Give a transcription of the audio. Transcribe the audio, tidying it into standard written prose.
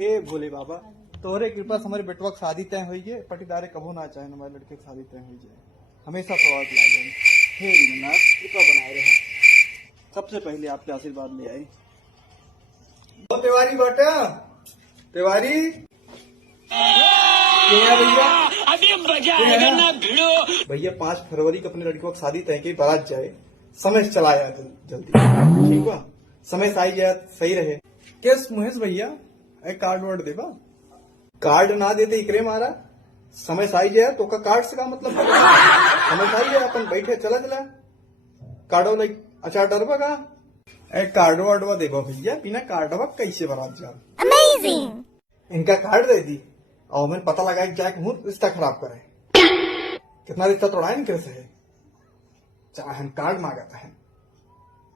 हे भोले बाबा, तोहरे कृपा से हमारे बेटवा की शादी तय हुई है। पटीदारे कबो ना चाहे हमारे लड़के की शादी तय हुई जाए, हमेशा प्रभाव लागे। हे दीनानाथ, कृपा बनाए रहे। सबसे पहले आपके आशीर्वाद ले आए। ओ तिवारी बेटा, तिवारी भैया, अभी मजा आएगा ना भिड़ो। भैया 5 फरवरी को अपने लड़कियों की शादी तय की, बारात जाए, समय से चला आया जल्दी, ठीक बा? समय से आई जाए सही रहे। केस मुहेश भैया, एक कार्ड वर्ड देबा? कार्ड ना देते इकरे मारा, समय से आई जाए तो का कार्ड से का मतलब? समय से आई जाए अपन बैठे चला चला कार्डो लाइक अच्छा डरबा का? एक कार्ड वर्डवा देबा भैया, बिना कार्डवा कैसे बारात जा? Amazing! इनका कार्ड दे दी और मैंने पता लगा कि जाके मुंह रिश्ता खराब करे। कितना रिश्ता तोड़ा है इनके से है, चाहे हम कार्ड मांगता है।